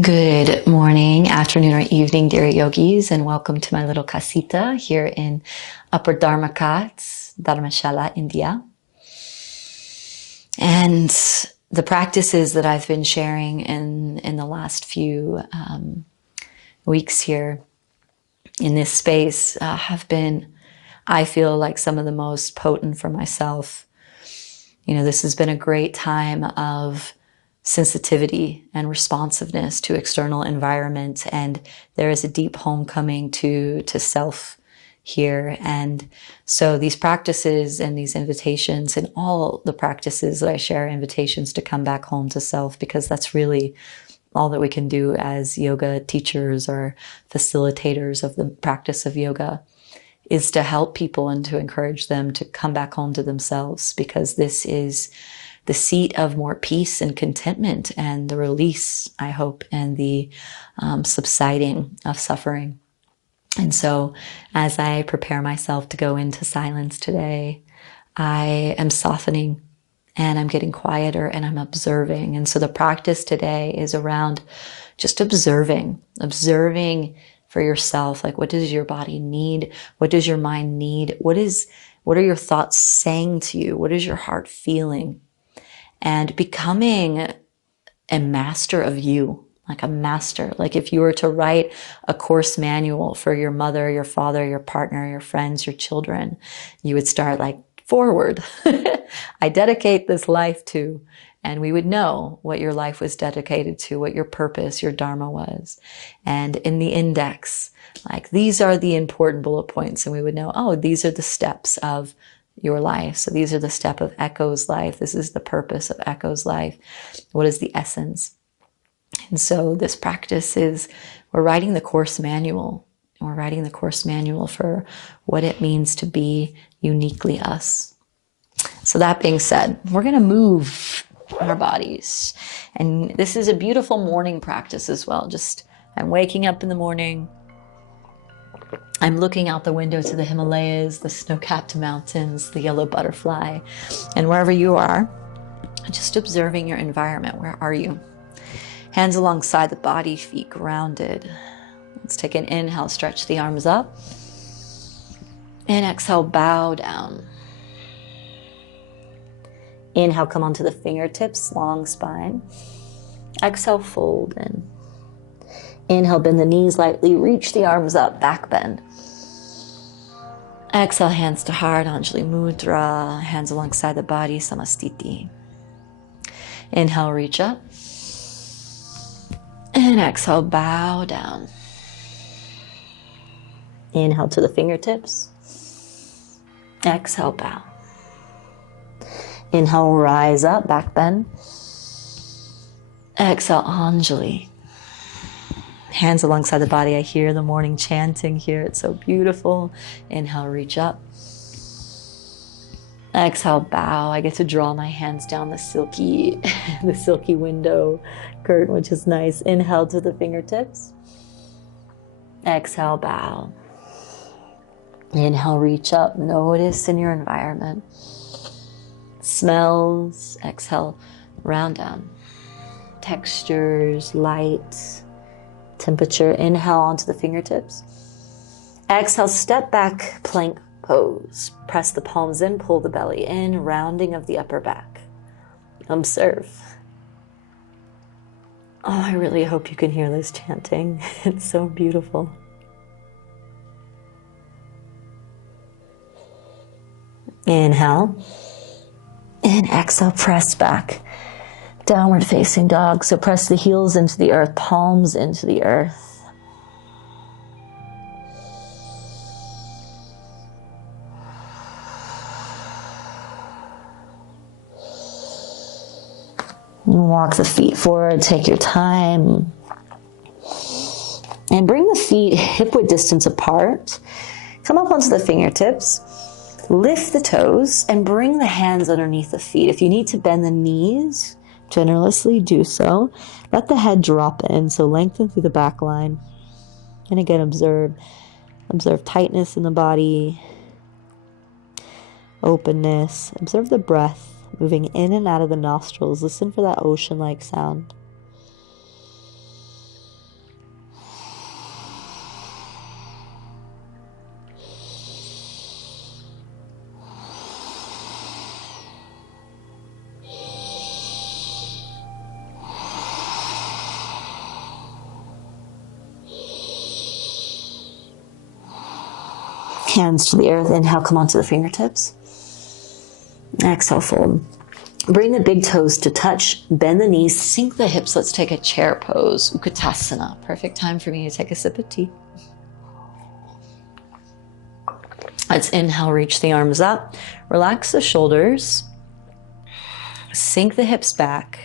Good morning, afternoon, or evening, dear yogis, and welcome to my little casita here in Upper Dharmakat, Dharamshala, India. And the practices that I've been sharing in the last few weeks here in this space have been, I feel like, some of the most potent for myself. You know, this has been a great time of sensitivity and responsiveness to external environment, and there is a deep homecoming to self here. And so these practices and these invitations and all the practices that I share, invitations to come back home to self, because that's really all that we can do as yoga teachers or facilitators of the practice of yoga, is to help people and to encourage them to come back home to themselves, because this is the seat of more peace and contentment and the release, I hope, and the subsiding of suffering. And so as I prepare myself to go into silence today, I am softening and I'm getting quieter and I'm observing. And so the practice today is around just observing for yourself. Like, what does your body need? What does your mind need? What are your thoughts saying to you? What is your heart feeling? And becoming a master of you, like a master. Like if you were to write a course manual for your mother, your father, your partner, your friends, your children, you would start like forward. I dedicate this life to, and we would know what your life was dedicated to, what your purpose, your dharma was. And in the index, like these are the important bullet points, and we would know, oh, these are the steps of your life. So these are the step of Echo's life. This is the purpose of Echo's life. What is the essence? And so this practice is, we're writing the course manual. We're writing the course manual for what it means to be uniquely us. So that being said, we're going to move our bodies. And this is a beautiful morning practice as well. Just, I'm waking up in the morning. I'm looking out the window to the Himalayas, the snow-capped mountains, the yellow butterfly, and wherever you are, just observing your environment. Where are you? Hands alongside the body, feet grounded. Let's take an inhale, stretch the arms up. And exhale, bow down. Inhale, come onto the fingertips, long spine. Exhale, fold in. Inhale, bend the knees lightly, reach the arms up, back bend. Exhale, hands to heart, Anjali Mudra, hands alongside the body, Samastiti. Inhale, reach up. And exhale, bow down. Inhale to the fingertips. Exhale, bow. Inhale, rise up, back bend. Exhale, Anjali. Hands alongside the body. I hear the morning chanting here. It's so beautiful. Inhale, reach up. Exhale, bow. I get to draw my hands down the silky window curtain, which is nice. Inhale to the fingertips. Exhale, bow. Inhale, reach up. Notice in your environment. Smells. Exhale, round down. Textures, light, temperature. Inhale onto the fingertips. Exhale, step back, plank pose. Press the palms in, pull the belly in, rounding of the upper back. Observe. Oh, I really hope you can hear this chanting. It's so beautiful. Inhale. And exhale, press back. Downward facing dog. So press the heels into the earth, palms into the earth. Walk the feet forward, take your time. And bring the feet hip-width distance apart. Come up onto the fingertips. Lift the toes and bring the hands underneath the feet. If you need to bend the knees, generously do so. Let the head drop in, so lengthen through the back line. And again, observe tightness in the body, openness. Observe the breath moving in and out of the nostrils. Listen for that ocean-like sound. Hands to the earth. Inhale, come onto the fingertips. Exhale, fold. Bring the big toes to touch. Bend the knees. Sink the hips. Let's take a chair pose. Utkatasana. Perfect time for me to take a sip of tea. Let's inhale, reach the arms up. Relax the shoulders. Sink the hips back.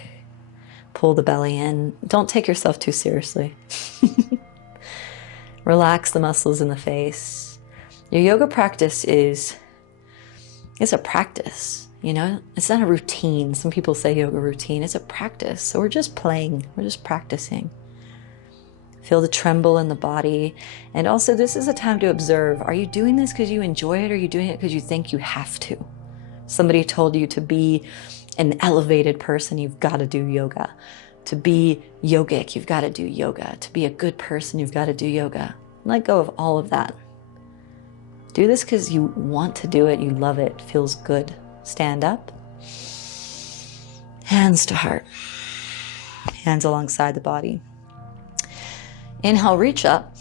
Pull the belly in. Don't take yourself too seriously. Relax the muscles in the face. Your yoga practice is a practice, you know? It's not a routine. Some people say yoga routine. It's a practice. So we're just playing. We're just practicing. Feel the tremble in the body. And also, this is a time to observe. Are you doing this because you enjoy it, or are you doing it because you think you have to? Somebody told you to be an elevated person, you've got to do yoga. To be yogic, you've got to do yoga. To be a good person, you've got to do yoga. Let go of all of that. Do this because you want to do it, you love it, feels good. Stand up. Hands to heart. Hands alongside the body. Inhale, reach up.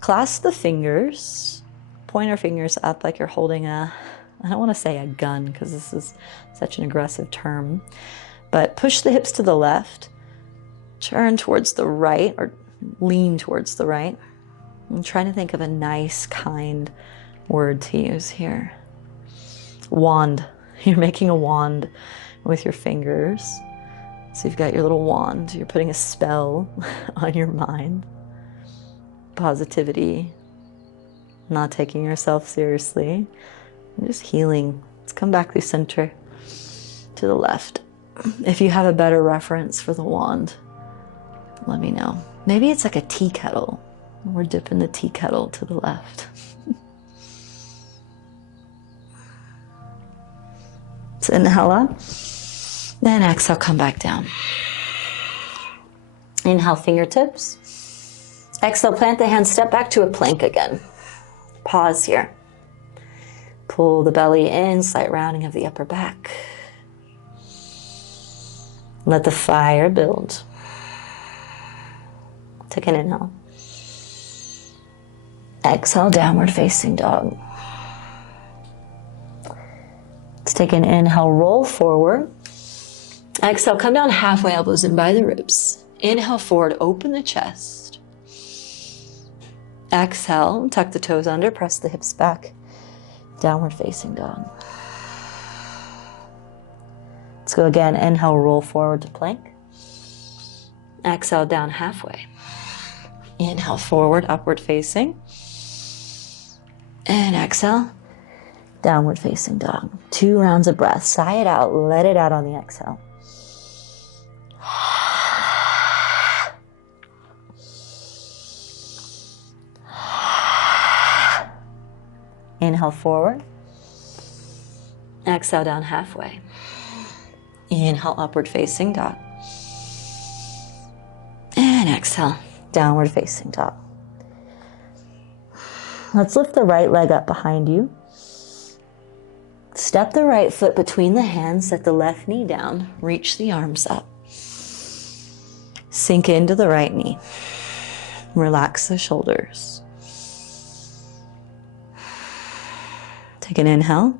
Clasp the fingers. Point our fingers up like you're holding I don't want to say a gun because this is such an aggressive term, but push the hips to the left. Turn towards the right or lean towards the right. I'm trying to think of a nice, kind word to use here. Wand. You're making a wand with your fingers. So you've got your little wand. You're putting a spell on your mind. Positivity. Not taking yourself seriously. Just healing. Let's come back through center to the left. If you have a better reference for the wand, let me know. Maybe it's like a tea kettle. We're dipping the tea kettle to the left. So inhale up, then exhale, come back down. Inhale, fingertips. Exhale, plant the hands, step back to a plank again. Pause here. Pull the belly in, slight rounding of the upper back. Let the fire build. Take an inhale. Exhale, downward facing dog. Let's take an inhale, roll forward. Exhale, come down halfway, elbows in by the ribs. Inhale forward, open the chest. Exhale, tuck the toes under, press the hips back. Downward facing dog. Let's go again. Inhale, roll forward to plank. Exhale, down halfway. Inhale, forward, upward facing. And exhale, downward facing dog. 2 rounds of breath. Sigh it out. Let it out on the exhale. Inhale forward. Exhale down halfway. Inhale, upward facing dog. And exhale, downward facing dog. Let's lift the right leg up behind you. Step the right foot between the hands, set the left knee down, reach the arms up. Sink into the right knee. Relax the shoulders. Take an inhale.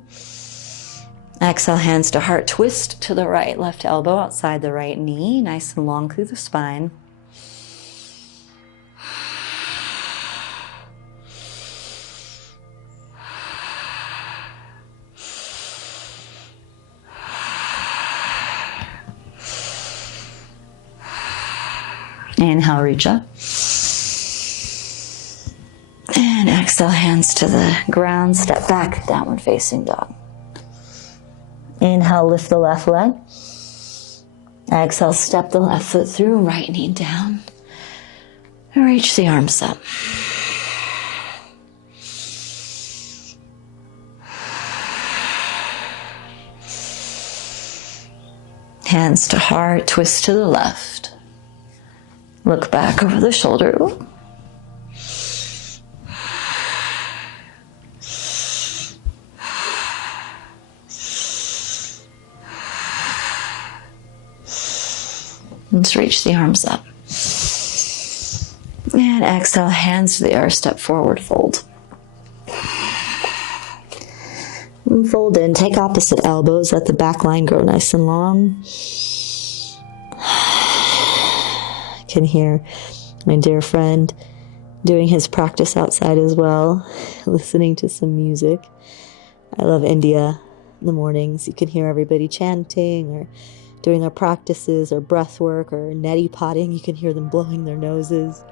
Exhale, hands to heart. Twist to the right, left elbow outside the right knee, nice and long through the spine. Inhale, reach up. And exhale, hands to the ground, step back, downward facing dog. Inhale, lift the left leg. Exhale, step the left foot through, right knee down. And reach the arms up. Hands to heart, twist to the left. Look back over the shoulder. Let's reach the arms up. And exhale, hands to the earth, step forward, fold. Fold in, take opposite elbows, let the back line grow nice and long. I can hear my dear friend doing his practice outside as well, listening to some music. I love India in the mornings. You can hear everybody chanting or doing their practices or breath work or neti potting. You can hear them blowing their noses.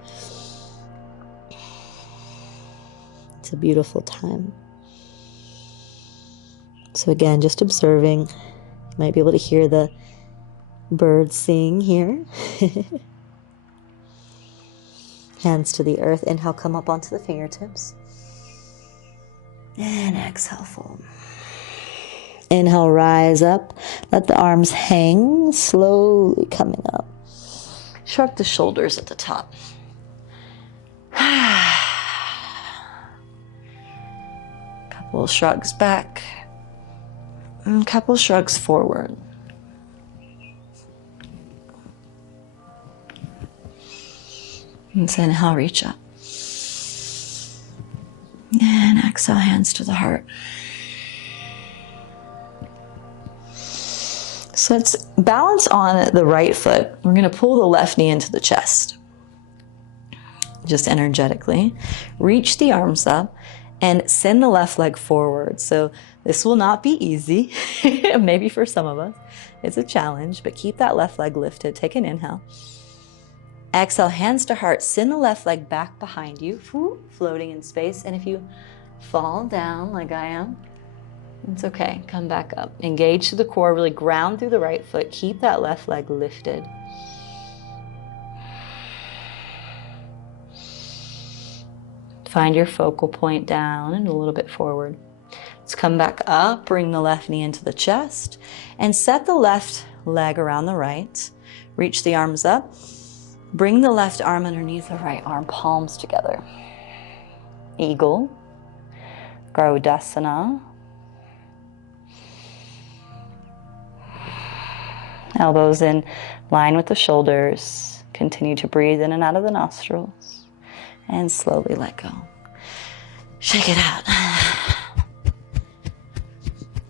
It's a beautiful time. So again, just observing. You might be able to hear the birds sing here. Hands to the earth. Inhale, come up onto the fingertips. And exhale, fold. Inhale, rise up. Let the arms hang, slowly coming up. Shrug the shoulders at the top. Couple shrugs back. And couple shrugs forward. And so inhale, reach up. And exhale, hands to the heart. So let's balance on the right foot. We're going to pull the left knee into the chest. Just energetically. Reach the arms up and send the left leg forward. So this will not be easy. Maybe for some of us. It's a challenge, but keep that left leg lifted. Take an inhale. Exhale, hands to heart. Send the left leg back behind you, floating in space. And if you fall down like I am, it's okay. Come back up. Engage to the core. Really ground through the right foot. Keep that left leg lifted. Find your focal point down and a little bit forward. Let's come back up. Bring the left knee into the chest and set the left leg around the right. Reach the arms up. Bring the left arm underneath the right arm, palms together. Eagle. Garudasana. Elbows in line with the shoulders. Continue to breathe in and out of the nostrils. And slowly let go. Shake it out.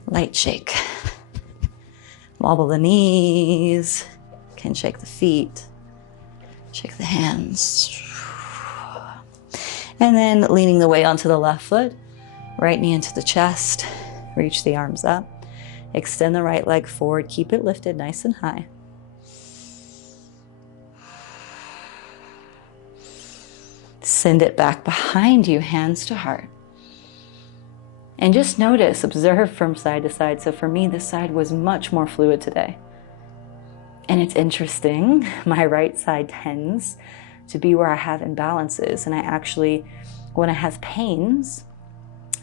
Light shake. Wobble the knees. Can shake the feet. Shake the hands. And then leaning the weight onto the left foot. Right knee into the chest. Reach the arms up. Extend the right leg forward. Keep it lifted nice and high. Send it back behind you, hands to heart. And just notice, observe from side to side. So for me, this side was much more fluid today. And it's interesting, my right side tends to be where I have imbalances. And I actually, when I have pains,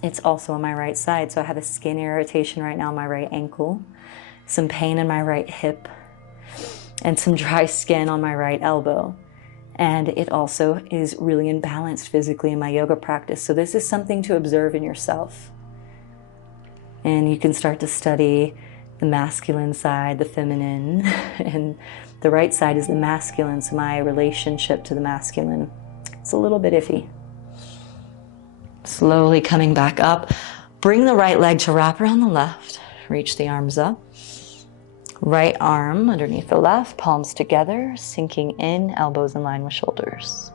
it's also on my right side. So I have a skin irritation right now on my right ankle, some pain in my right hip, and some dry skin on my right elbow. And it also is really imbalanced physically in my yoga practice. So this is something to observe in yourself. And you can start to study the masculine side, the feminine, and the right side is the masculine. So my relationship to the masculine, it's a little bit iffy. Slowly coming back up. Bring the right leg to wrap around the left. Reach the arms up. Right arm underneath the left, palms together, sinking in, elbows in line with shoulders.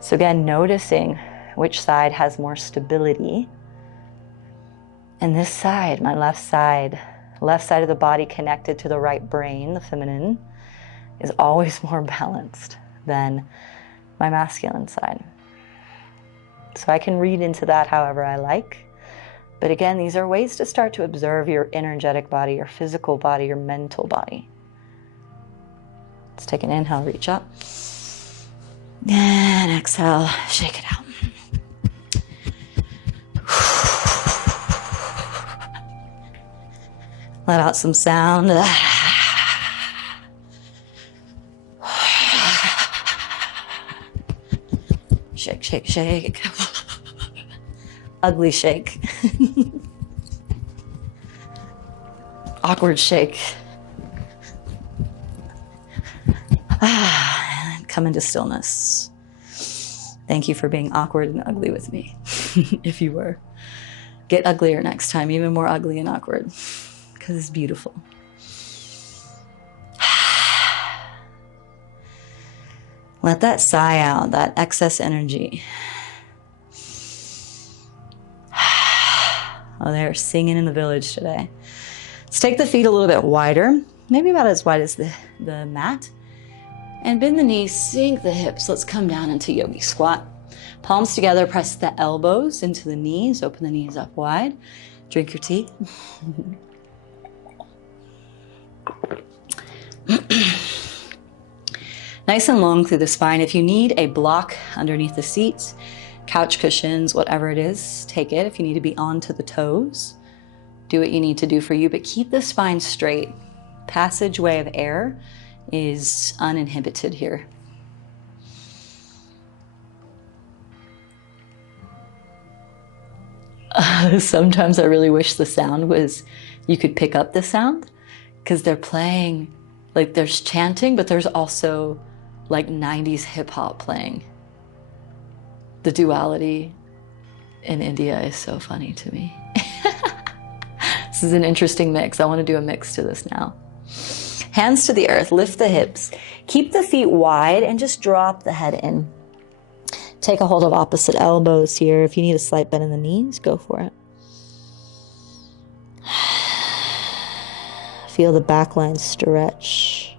So again, noticing which side has more stability. And this side, my left side of the body connected to the right brain, the feminine, is always more balanced than my masculine side. So I can read into that however I like. But again, these are ways to start to observe your energetic body, your physical body, your mental body. Let's take an inhale, reach up. And exhale, shake it out. Let out some sound. Shake, shake, shake. Ugly shake. Awkward shake. Come into stillness. Thank you for being awkward and ugly with me, if you were. Get uglier next time, even more ugly and awkward, because it's beautiful. Let that sigh out, that excess energy. Oh, they're singing in the village today. Let's take the feet a little bit wider, maybe about as wide as the mat. And bend the knees, sink the hips. Let's come down into yogi squat. Palms together, press the elbows into the knees, open the knees up wide. Drink your tea. Nice and long through the spine. If you need a block underneath the seats, couch cushions, whatever it is, take it. If you need to be onto the toes, do what you need to do for you, but keep the spine straight. Passageway of air is uninhibited here. Sometimes I really wish the sound was, you could pick up the sound, because they're playing, like there's chanting, but there's also like 90s hip hop playing. The duality in India is so funny to me. This is an interesting mix. I want to do a mix to this now. Hands to the earth, lift the hips. Keep the feet wide and just drop the head in. Take a hold of opposite elbows here. If you need a slight bend in the knees, go for it. Feel the back line stretch.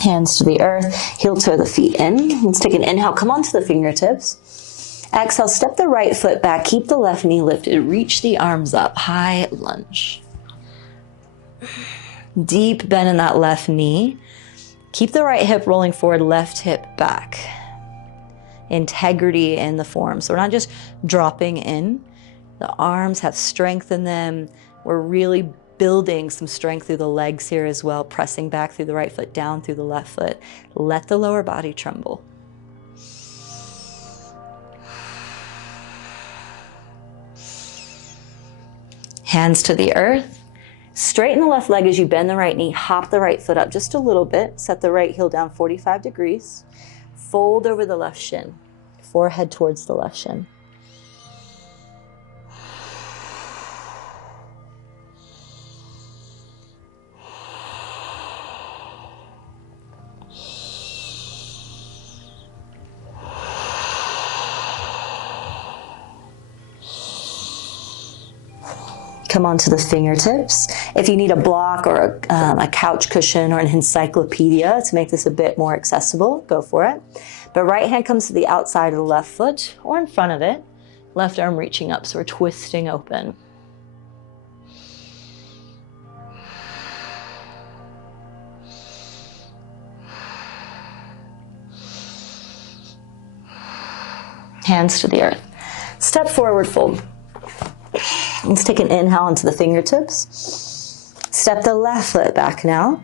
Hands to the earth, heel toe the feet in. Let's take an inhale, come onto the fingertips. Exhale, step the right foot back, keep the left knee lifted, reach the arms up, high lunge. Deep bend in that left knee. Keep the right hip rolling forward, left hip back. Integrity in the form. So we're not just dropping in. The arms have strength in them. We're really building some strength through the legs here as well, pressing back through the right foot, down through the left foot. Let the lower body tremble. Hands to the earth. Straighten the left leg as you bend the right knee, hop the right foot up just a little bit, set the right heel down 45 degrees, fold over the left shin, forehead towards the left shin. Come onto the fingertips. If you need a block or a couch cushion or an encyclopedia to make this a bit more accessible, go for it. But right hand comes to the outside of the left foot or in front of it. Left arm reaching up, so we're twisting open. Hands to the earth. Step forward, fold. Let's take an inhale into the fingertips. Step the left foot back now.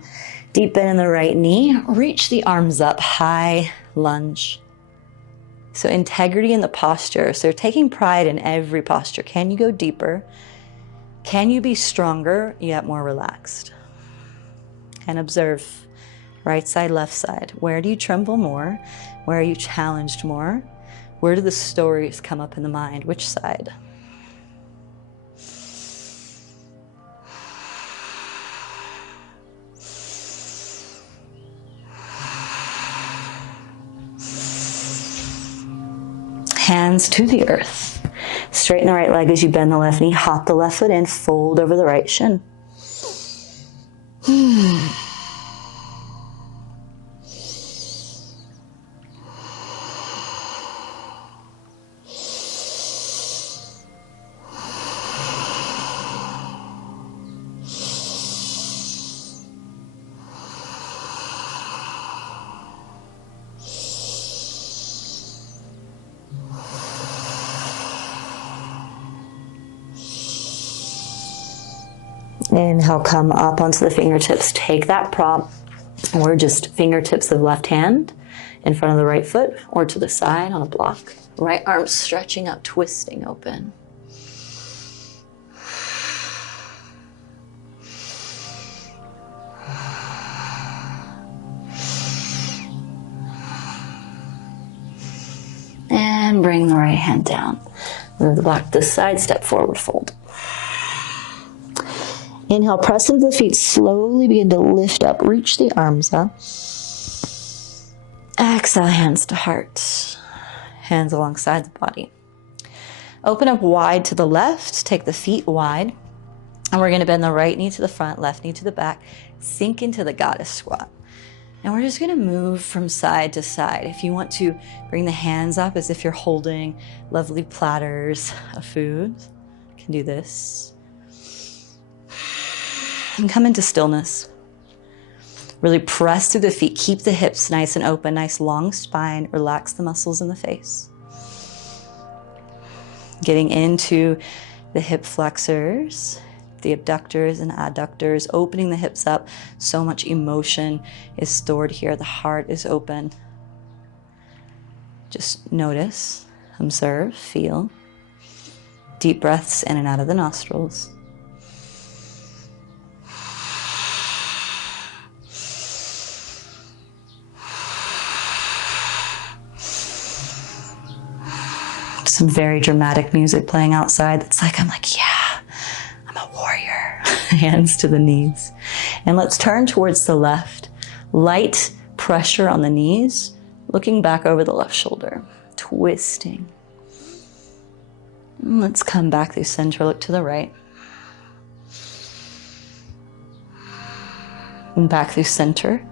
Deep bend in the right knee. Reach the arms up, high lunge. So integrity in the posture. So you're taking pride in every posture. Can you go deeper? Can you be stronger yet more relaxed? And observe right side, left side. Where do you tremble more? Where are you challenged more? Where do the stories come up in the mind? Which side? Hands to the earth. Straighten the right leg as you bend the left knee. Hop the left foot in. Fold over the right shin. Inhale, come up onto the fingertips. Take that prop, or just fingertips of left hand in front of the right foot, or to the side on a block. Right arm stretching up, twisting open. bring the right hand down. Move the block to the side, step forward, fold. Inhale, press into the feet, slowly begin to lift up, reach the arms up. Exhale, hands to heart. Hands alongside the body. Open up wide to the left, take the feet wide, and we're going to bend the right knee to the front, left knee to the back, sink into the goddess squat. And we're just going to move from side to side. If you want to bring the hands up as if you're holding lovely platters of food, you can do this. And come into stillness. Really press through the feet. Keep the hips nice and open, nice long spine. Relax the muscles in the face. Getting into the hip flexors, the abductors and adductors, opening the hips up. So much emotion is stored here. The heart is open. Just notice, observe, feel. Deep breaths in and out of the nostrils. Some very dramatic music playing outside. It's like, I'm like, yeah, I'm a warrior. Hands to the knees. And let's turn towards the left. Light pressure on the knees, looking back over the left shoulder, twisting. And let's come back through center, look to the right. And back through center.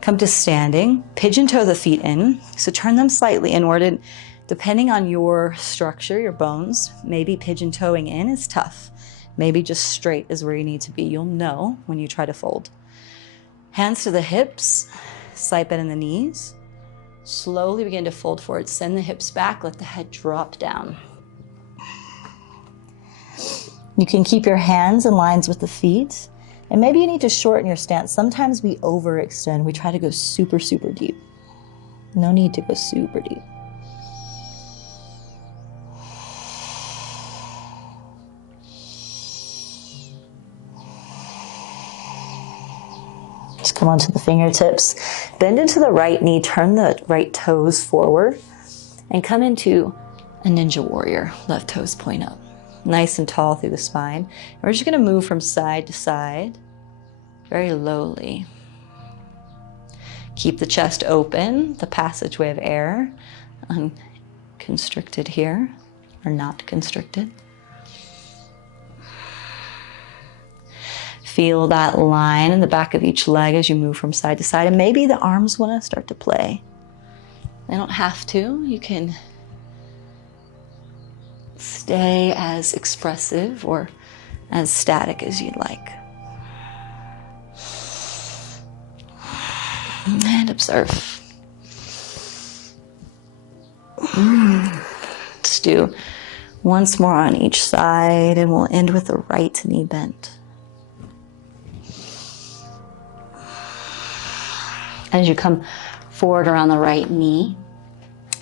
Come to standing, pigeon toe the feet in. So turn them slightly inward, and depending on your structure, your bones, maybe pigeon toeing in is tough. Maybe just straight is where you need to be. You'll know when you try to fold. Hands to the hips, slight bend in the knees. Slowly begin to fold forward. Send the hips back, let the head drop down. You can keep your hands in lines with the feet. And maybe you need to shorten your stance. Sometimes we overextend. We try to go super, super deep. No need to go super deep. Just come onto the fingertips. Bend into the right knee. Turn the right toes forward. And come into a ninja warrior. Left toes point up. Nice and tall through the spine. And we're just going to move from side to side. Very lowly. Keep the chest open. The passageway of air. Unconstricted here. Or not constricted. Feel that line in the back of each leg as you move from side to side. And maybe the arms want to start to play. They don't have to. You can stay as expressive or as static as you'd like. And observe. Let's do once more on each side, and we'll end with the right knee bent. As you come forward around the right knee,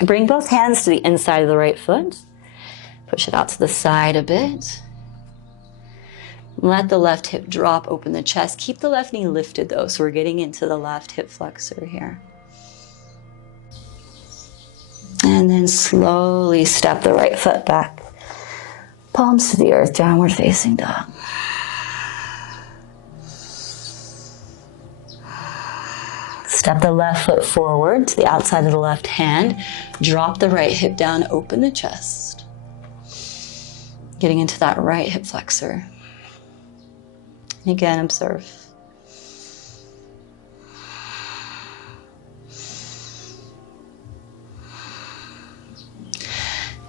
bring both hands to the inside of the right foot. Push it out to the side a bit. Let the left hip drop, open the chest. Keep the left knee lifted though, so we're getting into the left hip flexor here. And then slowly step the right foot back. Palms to the earth, downward facing dog. Step the left foot forward to the outside of the left hand. Drop the right hip down, open the chest. Getting into that right hip flexor. And again, observe.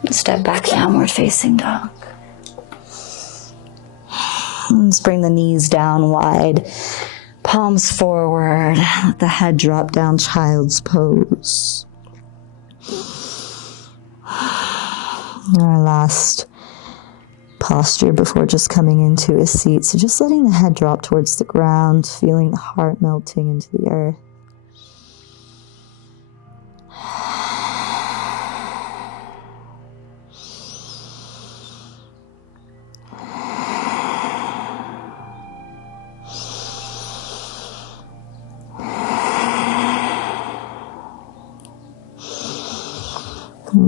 And step back, downward facing dog. Let's bring the knees down wide. Palms forward, let the head drop down, child's pose. Our last posture before just coming into a seat. So just letting the head drop towards the ground, feeling the heart melting into the earth.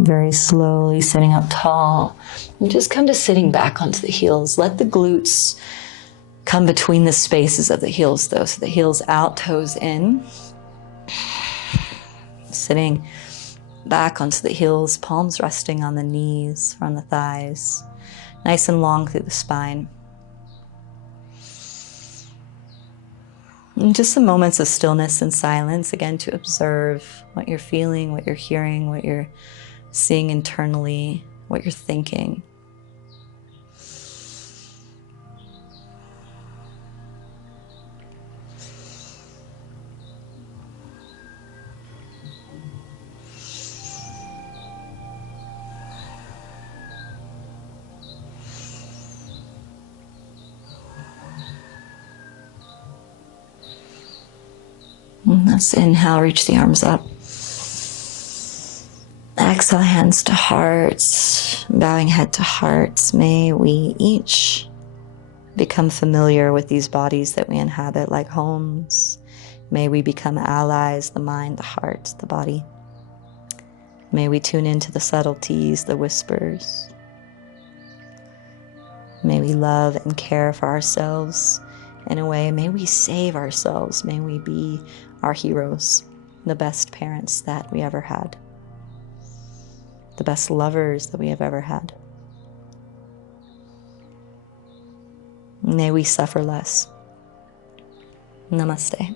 very slowly sitting up tall. And just come to sitting back onto the heels. Let the glutes come between the spaces of the heels though. So the heels out, toes in. Sitting back onto the heels, palms resting on the knees or on the thighs. Nice and long through the spine. And just some moments of stillness and silence, again, to observe what you're feeling, what you're hearing, what you're seeing internally, what you're thinking. And let's inhale, reach the arms up. Exhale, hands to hearts, bowing head to hearts. May we each become familiar with these bodies that we inhabit like homes. May we become allies, the mind, the heart, the body. May we tune into the subtleties, the whispers. May we love and care for ourselves in a way. May we save ourselves. May we be our heroes, the best parents that we ever had, the best lovers that we have ever had. May we suffer less. Namaste.